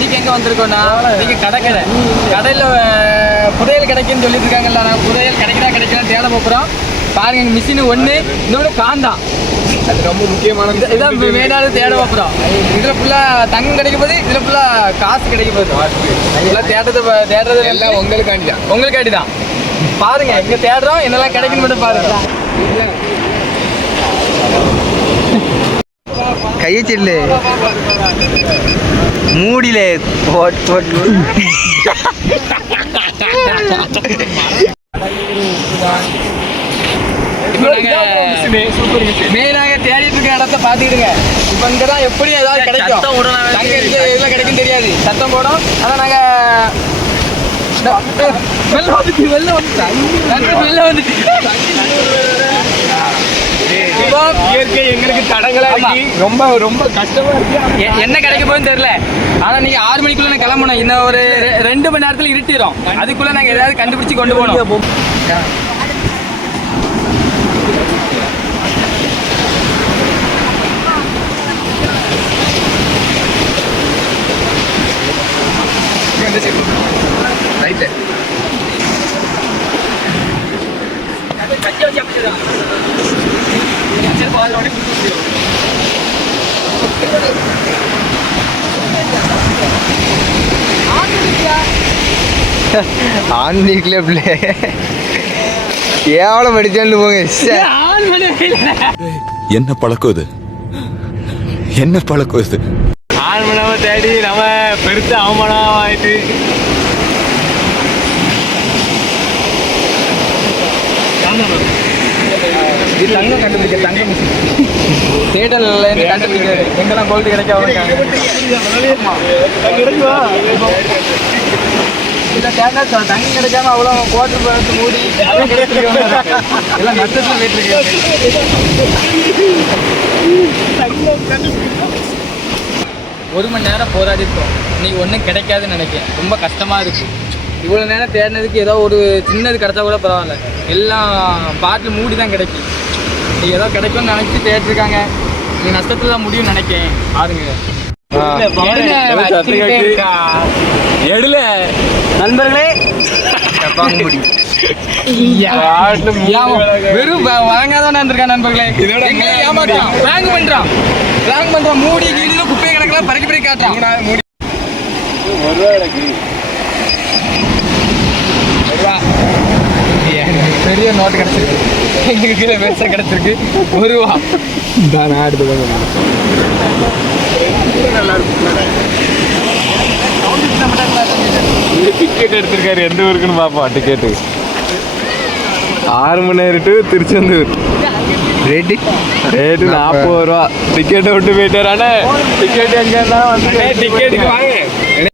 இன்னைக்கு எங்க வந்திருக்கோம்னா இன்னைக்கு கடை கடை கடையில் புதையல் கிடைக்குன்னு சொல்லிட்டு இருக்காங்கல்ல நான் புதையல் கிடைக்கிறா கிடைக்கலாம் தேட போகிறோம் பாருங்க எங்க மிஷின் ஒன்று இன்னொன்று காந்தா அது ரொம்ப முக்கியமானது இந்த- இதான் மெயினான தேட போகிறோம் இதில் ஃபுல்லாக தங்கம் கிடைக்கும் போது இதில் ஃபுல்லாக காசு கிடைக்கும் போது. ஃபுல்லாக தேடுறது தேடுறது எல்லாம் உங்களுக்காண்டி தான் உங்களுக்கு தான் பாருங்க எங்க தேடுறோம் என்னெல்லாம் கிடைக்குன்னு மட்டும் பாருங்க. கையை சில்லு. மூடியில நாங்க மெயினாக தேடிட்டு இருக்க இடத்த பார்த்துக்கிடுங்க. இப்போ இங்கே தான் எப்படி ஏதாவது கிடைக்கும். தங்க இருக்கு எதில் கிடைக்கும் தெரியாது. சத்தம் போடும். ஆனால் நாங்கள் வெளில வந்துச்சு வெளில வந்துச்சு. வெளில வந்துச்சு. இயற்கை எங்களுக்கு தடங்களா. இருக்கு. ரொம்ப ரொம்ப கஷ்டமா இருக்கு. என்ன கிடைக்க போகுதுன்னு தெரியல. ஆனா நீங்க ஆறு மணிக்குள்ள கிளம்பணும். இன்னும் ஒரு ரெண்டு மணி நேரத்துல இருட்டிடும் அதுக்குள்ள நாங்க ஏதாவது கண்டுபிடிச்சு கொண்டு போகணும். ரைட்டு ஆன்மீக பிள்ளை. கேவலம் படிச்சான்னு போங்க. என்ன பழக்கம் இது? என்ன பழக்கம் இது? நேரம் தேடி நம்ம பெருத்த அவமானம் ஆயிட்டு. இது தங்கம் கண்டுபிடிக்க தங்கம் தேடல்ல இருந்து கண்டுபிடிக்க? எங்கெல்லாம் கோல்டு கிடைக்காம இல்ல சொ- தங்கம் கிடைக்காம அவ்வளோ கோட்டு பார்த்து மூடி. எல்லாம் நஷ்டத்துல போயிட்டு இருக்கு. ஒரு மணி நேரம் போராடி இருக்கோம். இன்னைக்கு ஒன்றும் கிடைக்காதுன்னு நினைக்கிறேன். ரொம்ப கஷ்டமா இருக்கு. இவ்வளோ நேரம் தேடினதுக்கு ஏதோ ஒரு சின்னது கிடைச்சா கூட பரவாயில்ல. எல்லாம் பாட்டில் மூடி தான் கிடைக்கும். ஏதோ கிடைக்கும்னு நினச்சி தேடிருக்காங்க நீ நஷ்டத்துல தான் முடியும்னு நினைக்கிறேன் பாருங்க. எடுல நண்பர்களே. வெறும் வழங்காதான் இருந்திருக்கான் நண்பர்களே. ஏமாற்றான் பிராங்க் பண்றான். மூடி கீழே குப்பை கணக்கில் பறக்கி பறக்கி காட்டுறான். பெரிய நோட்டு கிடைச்சிருக்கு. எங்களுக்கு கீழே பெருசாக கிடைச்சிருக்கு ஒரு ரூபா தான் அடுத்து நல்லா டிக்கெட் எடுத்திருக்காரு எந்த ஊருக்குன்னு பார்ப்போம் டிக்கெட்டு ஆறு மணி நேரம் டு திருச்செந்தூர். ரெடி ரேட்டு நாற்பது ரூபா. டிக்கெட்டை விட்டு போயிட்டாரானே டிக்கெட் எங்கன்னா வந்து டிக்கெட்டுக்கு வாங்க.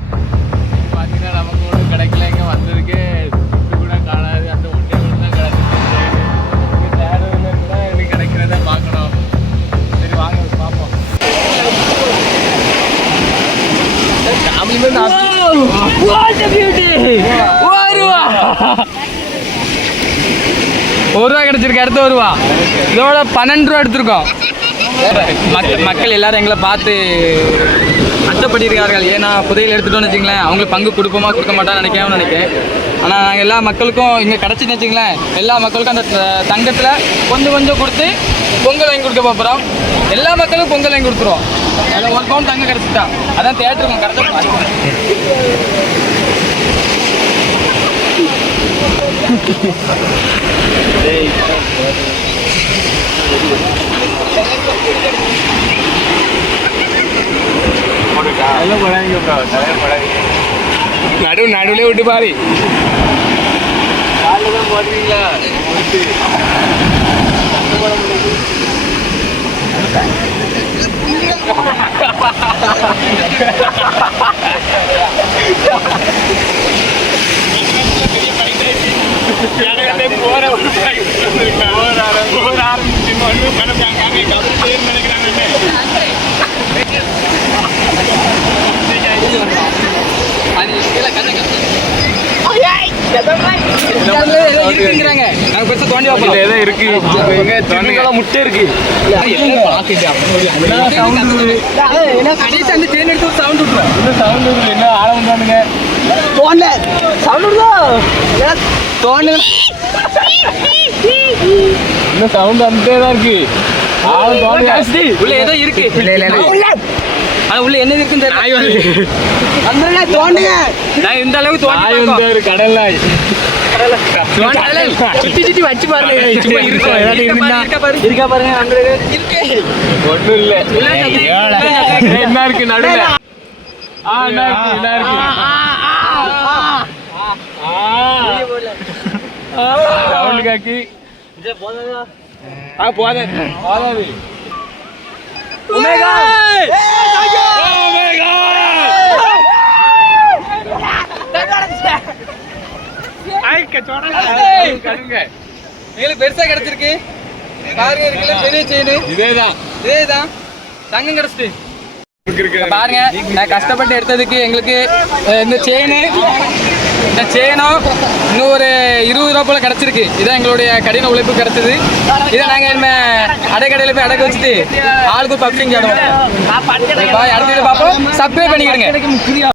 ஒரு ரூபா கிடைச்சிருக்கு அடுத்த ஒரு ரூபா. இதோட பன்னெண்டு ரூபா எடுத்திருக்கோம். மக்க- மக்கள் எல்லாரும் எங்களை பார்த்து அச்சப்பட்டிருக்கார்கள். ஏன்னா புதையில் எடுத்துட்டோம்னு வச்சுங்களேன் அவங்களுக்கு பங்கு கொடுப்போமா கொடுக்க மாட்டான்னு நினைக்காம நினைக்கிறேன். ஆனால் நாங்கள் எல்லா மக்களுக்கும் இங்கே கிடச்சின்னு வச்சுங்களேன் எல்லா மக்களுக்கும் அந்த தங்கத்தில் கொஞ்சம் கொஞ்சம் கொடுத்து பொங்கல் வாங்கி கொடுக்க போகிறோம் எல்லா மக்களுக்கும் பொங்கல் வாங்கி கொடுத்துருவோம். அதில் ஒரு பவுன் தங்கம் கிடச்சிட்டா. அதான் தேட்டருக்கும் கரெக்டாக நடு நடுவுல விட்டு பாரு போற ஒரு போற ஆரம்பிச்சு ஒன்றும் நினைக்கிறாங்க அது கீழே கண்ணை கட்டு ஏதோ இருக்குங்கிறாங்க நாங்க பெருசா தோண்டி வைப்போம் ஏதோ இருக்கு. எங்க சின்னதெல்லாம் முட்டை இருக்கு. கடைசி அந்த தேன் எடுத்து சவுண்ட் இன்னும் சவுண்ட் என்ன ஆள வந்தானுங்க இன்னும் சவுண்ட் வந்துட்டே தான் இருக்கு. ஆளும் தோண்டி உள்ள ஏதோ இருக்கு. இல்ல இல்ல இல்ல. அது உள்ள. என்ன இருக்குன்னு தெரியல. நான் இந்த அளவுக்கு தோண்டி நாய் பார்க்கோம். வந்து கடல்ல தோண்டி அதுல சுத்தி சுத்தி வச்சு பாருங்க சும்மா இருக்கும் ஏதாவது இருக்கா இருந்தா- பாருங்க, இருக்கா பாருங்க இருக்கா பாருங்க அங்க இருக்கு ஒண்ணும் இல்ல இல்ல, சத்தி. ஏய், என்ன இருக்கு நடுவுல ஆ என்ன இருக்கு என்ன இருக்கு ரவுண்ட் காக்கி ஆ போதே போதாது ஒமேகா கடுங்க எங்களுக்கு பெருசா கிடைச்சிருக்கு. பாருங்க இருக்குல்ல பெரிய செயின். இதேதான். இதேதான். தங்கம் கிடைச்சிட்டு. பாருங்க நான் கஷ்டப்பட்டு எடுத்ததுக்கு எங்களுக்கு இந்த செயின் இந்த செயினும் இன்னும் ஒரு இருபது ரூபா போல கிடைச்சிருக்கு. இதான் எங்களுடைய கடின உழைப்பு கிடைச்சது. இதை நாங்கள் என்ன அடைக்கடையில் போய் அடக்க வச்சுட்டு ஆளுக்கு பப்ளிங் ஆடுவோம் பாய் அடுத்தது பார்ப்போம். சப்ஸ்கிரைப் பண்ணிக்கிடுங்க.